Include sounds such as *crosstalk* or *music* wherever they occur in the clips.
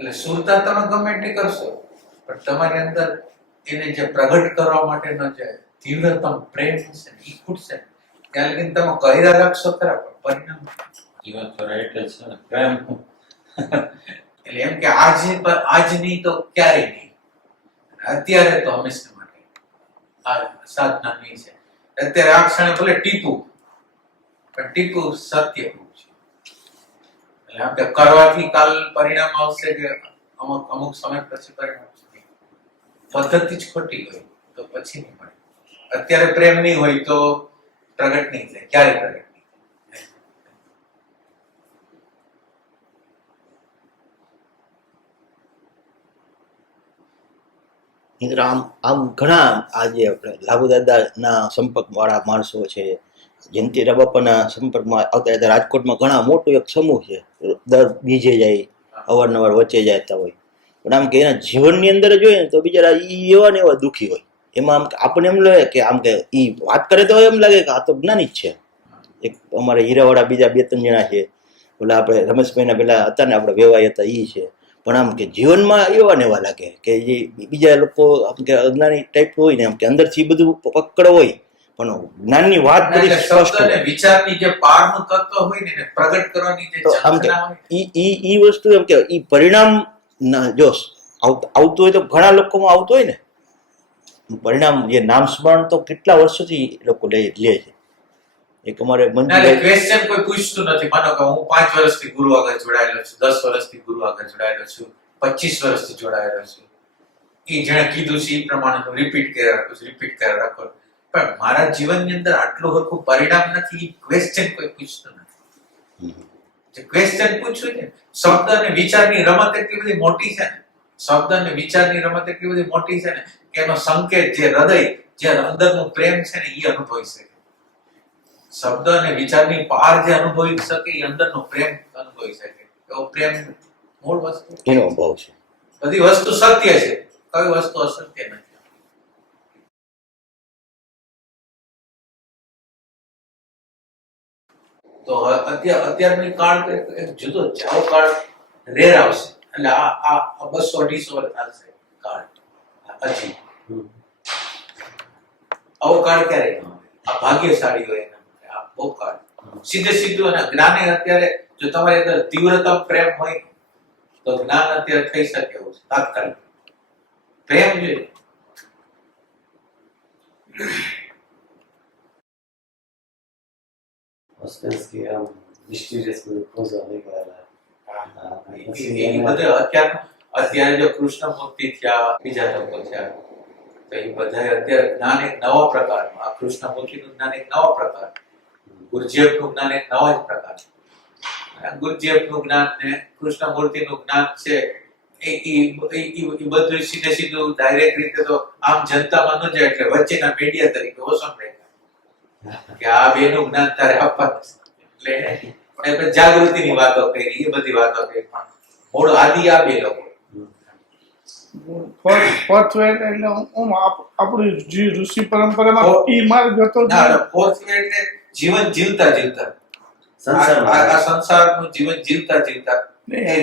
એટલે સુરતા તમે ગમે એટલી કરશો પણ તમારી અંદર એને જે પ્રગટ કરવા માટેનો જે તીવ્રતમ પ્રેમ હશે ને એ ખૂટશે. ત્યાં લગી તમે કર્યા રાખશો ખરા પણ પરિણામ જીવન તો રાઈટ જ છે ને પ્રેમ. એટલે એમ કે આજ આજ નહીં તો ક્યારે નહીં. અત્યારે તો હંમેશા માટે આ સાધના નહીં છે. અત્યારે આ ક્ષણે ભલે ટીપું પણ ટીપું સત્ય છે. એટલે કરવાથી કાલ પરિણામ આવશે કે અમુક અમુક સમય પછી પરિણામ પદ્ધતિ જ ખોટી હોય, તો પછી નહીં મળે. અત્યારે પ્રેમ નહીં હોય તો પ્રગટ નહીં થાય. ક્યારે પ્રગટ આમ આમ ઘણા આજે આપણે લાભુ દાદાના સંપર્ક વાળા માણસો છે. જયંતિ બાપાના સંપર્કમાં આવતા હતા રાજકોટમાં ઘણા મોટો એક સમૂહ છે. દર બીજે જાય, અવારનવાર વચ્ચે જતા હોય. પણ આમ કે એના જીવનની અંદર જોઈએ ને તો બિચારા એ એવા ને એવા દુઃખી હોય. એમાં આમ કે આપણને એમ લાગે કે આમ કે એ વાત કરે તો એમ લાગે કે આ તો જ્ઞાની જ છે. એક અમારે હીરાવાળા બીજા બે ત્રણ જણા છે. ઓલા આપણે રમેશભાઈના પેલા હતા ને આપણે વેવાય હતા એ છે. પણ આમ કે જીવનમાં એવા ને એવા લાગે કે જે બીજા લોકો આમ કે અજ્ઞાની ટાઈપ હોય ને આમ કે અંદરથી બધું પકડ હોય. પણ જ્ઞાનની વાત બધી સ્પષ્ટ અને હોય વિચારની જે પારનું તત્વ હોય ને એને પ્રગટ કરવાની જે આમ કે ઈ ઈ વસ્તુ એમ કે ઈ પરિણામ જો આવતું હોય તો ઘણા લોકોમાં આવતું હોય ને. પરિણામ જે નામ સ્મરણ તો કેટલા વર્ષોથી એ લોકો લે લે છે. એક અમારે મંદિર ક્વેશ્ચન કોઈ પૂછતું નથી. માનો કે હું પાંચ વર્ષથી ગુરુ આગળ જોડાયેલો છું દસ વર્ષથી ગુરુ આગળ જોડાયેલો છું પચીસ વર્ષથી જોડાયેલો છું. એ જેણે કીધું છે એ પ્રમાણે રિપીટ કર્યા રાખું રિપીટ કર્યા રાખું. પણ મારા જીવનની અંદર આટલું હરખું પરિણામ નથી ક્વેશ્ચન કોઈ પૂછતું નથી. જે ક્વેશ્ચન પૂછ્યું છે શબ્દ અને વિચારની રમત એટલી બધી મોટી છે ને. શબ્દ અને વિચારની રમત એટલી બધી મોટી છે ને કે એનો સંકેત જે હૃદય જે અંદરનો પ્રેમ છે ને એ અનુભવી શકે. શબ્દ અને વિચારની પાર જે અનુભવી શકે એ અંદરનો પ્રેમ અનુભવી શકે. એવો પ્રેમ મૂળ વસ્તુ. એનો અભાવ છે. બધી વસ્તુ સત્ય છે. કઈ વસ્તુ અસત્ય નથી. તો અત્યાર અત્યારની કાળ એક- જુદો જ છે. કાળ રેર આવશે. એટલે આ આ બસો અઢીસો ચાલશે કાળ હજી. આવો કાળ ક્યારે આ ભાગ્યશાળી હોય એના માટે. આ બહુ કાળ સીધે સીધું અને જ્ઞાને અત્યારે જો તમારી અંદર તીવ્રતમ પ્રેમ હોય, તો જ્ઞાન અત્યારે થઈ શકે એવું છે. તાત્કાલિક. પ્રેમ જોઈએ. Ospensky આમ મિસ્ટીરિયસ બધું ખોજવા નીકળેલા બધે અત્યાર અત્યારે જો કૃષ્ણ મૂર્તિ થયા બીજા તત્વો થયા તો એ બધા અત્યારે જ્ઞાન એક નવા પ્રકારનું આ કૃષ્ણ મૂર્તિનું જ્ઞાન એક નવા પ્રકાર ગુરજેબનું જ્ઞાન એક નવા જ પ્રકાર અને ગુરજેબનું જ્ઞાન ને કૃષ્ણ મૂર્તિનું જ્ઞાન છે એ બધું સીધે સીધું ડાયરેક્ટ રીતે તો આમ જનતામાં ન જાય એટલે વચ્ચેના મીડિયા તરીકે ઓછો રહે કે આ બેનું જ્ઞાન તારે આપવાનું. એટલે જાગૃતિ ની વાતો કરી એ બધી વાતો કરી પણ મૂળ આદિ આ બે લોકો. ફોર્થ વેલ એટલે હું આપણું જે ઋષિ પરંપરામાં ઈ માર્ગ હતો જ ના એટલે જીવન જીવતા જીવતા. આ સંસારનું જીવન જીવતા જીવતા.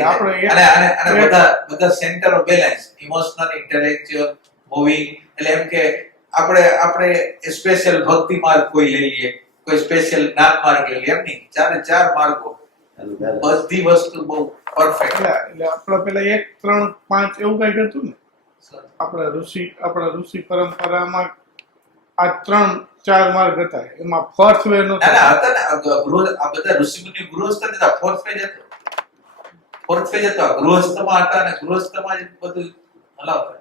આપણે અને અને અને બધા બધા center of balance emotional intellectual moving એટલે એમ કે આપણે આપણે સ્પેશિયલ ભક્તિ માર્ગ કોઈ લઈ લઈએ કોઈ સ્પેશિયલ જ્ઞાન માર્ગ લઈ લઈએ એમ નહીં. ચારે ચાર માર્ગો. બધી વસ્તુ બહુ પરફેક્ટ એટલે એટલે આપણે પેલા એક ત્રણ પાંચ એવું કંઈક હતું ને? આપણા ઋષિ આપણા ઋષિ પરંપરામાં આ ત્રણ ચાર માર્ગ હતા. એમાં ફોર્થ વે નો ના ના હતા. ને. આ ગૃહ આ બધા ઋષિમુનિ ગૃહસ્થ હતા. ફોર્થ વે હતો. ફોર્થ વે જતો ગૃહસ્થમાં હતા અને ગૃહસ્થમાં જ બધું હલાવતા.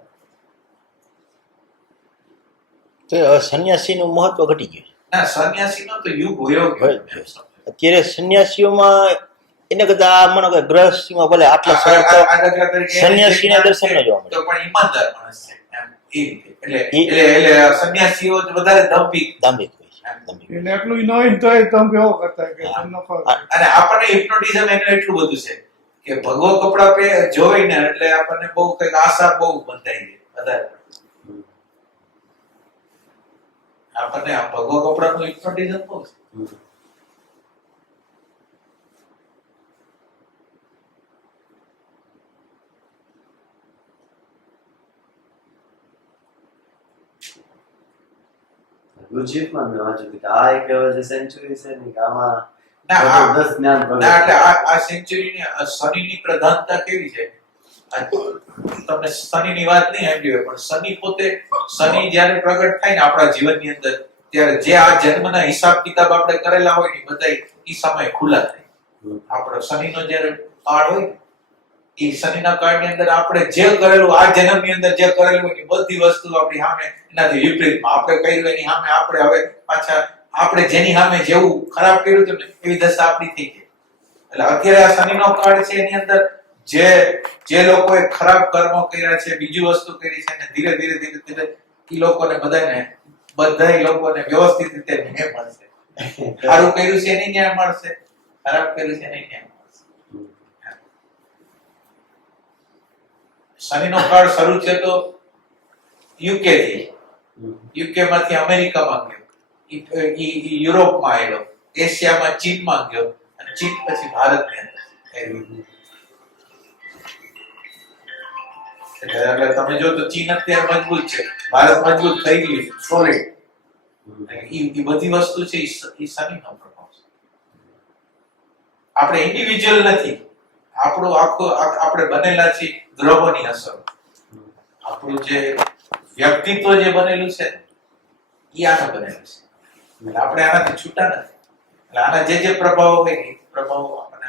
તો સંન્યાસીનું મહત્વ ઘટી ગયું ના સંન્યાસીનો તો યુગ હોયો અત્યારે સંન્યાસીઓમાં એને કરતા મને કે ગ્રહસ્થીમાં ભલે આટલા સરળ સંન્યાસીના દર્શન ન જોવા મળે. તો પણ ઈમાનદાર માણસ છે એમ એ રીતે. એટલે એટલે એટલે સંન્યાસીઓ વધારે એટલું ન હોય તમે કેવો કરતા કે. અને આપણને હિપ્નોટિઝમ એનું એટલું બધું છે કે ભગવો કપડા પે જોઈને એટલે આપણને બહુ કંઈક આશા બહુ બંધાઈ ગઈ વધારે. આપણને આ ભગવા કપડાનું ઇન્ફર્ટિઝમ બહુ આ એક સેન્ચુરી છે ને આમાં ના પ્રધાનતા કેવી છે? તમને શનિની વાત નહીં આપી હોય પણ શનિ પોતે શનિ જ્યારે પ્રગટ થાય ને આપણા જીવનની અંદર ત્યારે જે આ જન્મના હિસાબ કિતાબ આપણે કરેલા હોય ને બધા એ સમય ખુલ્લા થાય. આપણો શનિનો જ્યારે કાળ હોય ને, એ શનિના કાળની અંદર આપણે જે કરેલું આ જન્મની અંદર જે કરેલું એ બધી વસ્તુ આપણી સામે એનાથી વિપરીતમાં આપણે કર્યું એની સામે આપણે હવે પાછા આપણે જેની સામે જેવું ખરાબ કર્યું હતું ને એવી દશા આપણી થઈ ગઈ એટલે અત્યારે આ શનિનો કાળ છે એની અંદર જે જે લોકોએ ખરાબ કર્મો કર્યા છે બીજી વસ્તુ કરી છે ને ધીરે ધીરે ધીરે ધીરે એ લોકોને બધાને બધા લોકોને વ્યવસ્થિત રીતે ન્યાય મળશે. *laughs* સારું કર્યું છે એની ન્યાય મળશે ખરાબ કર્યું છે એની ન્યાય મળશે. શનિનો કાળ શરૂ છે તો યુકે થી યુકે માંથી અમેરિકામાં ગયો યુરોપમાં આવેલો એશિયામાં ચીનમાં ગયો અને ચીન પછી ભારતની અંદર એટલે તમે જો તો ચીન અત્યારે મજબૂત છે. ભારત મજબૂત થઈ ગયું છે. સોલિડ ઈ બધી વસ્તુ છે એ સ- નો પ્રભાવ છે. આપણે ઇન્ડિવિજ્યુઅલ નથી. આપણો આખો આપણે બનેલા છીએ ગ્રહોની અસર. આપણું જે વ્યક્તિત્વ જે બનેલું છે એ આના બનેલું છે. એટલે આપણે આનાથી છૂટા નથી. એટલે આના જે જે પ્રભાવો હોય એ પ્રભાવો આપણે